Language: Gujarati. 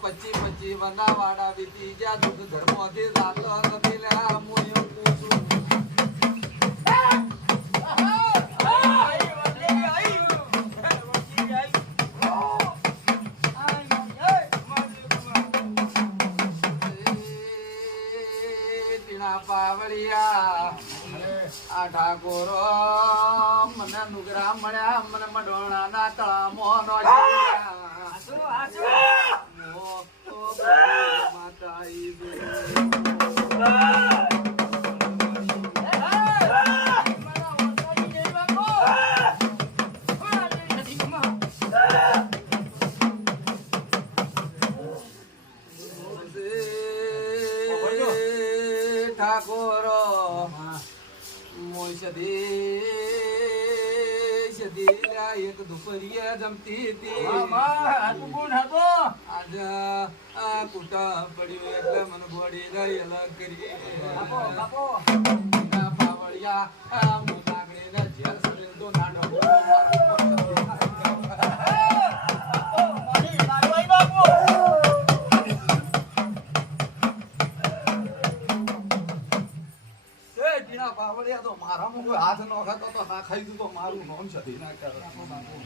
પચી પચી વંદાવાડા વીતી ગયા દુઃખ ઘરમાંથી જાતો નથી લ્યા હું એમ પૂછું પાવળિયા આ ઠાકોરો મને નુગરા મળ્યા મને મડોણા ના તળામો નો ઠાકોરો મોસદી એક દુપરીએ જમતી હતી આજ આ કુટા પડ્યું એટલે મને બોડી લઈ અલગ કરી પાવળિયા મોટાગડી જેલ સરેલ તો નાડો પાવળિયા તો મારામાં કોઈ હાથ ન ખાતો તો હા ખાઈ દીધું તો મારું નોમ સધી ના કરે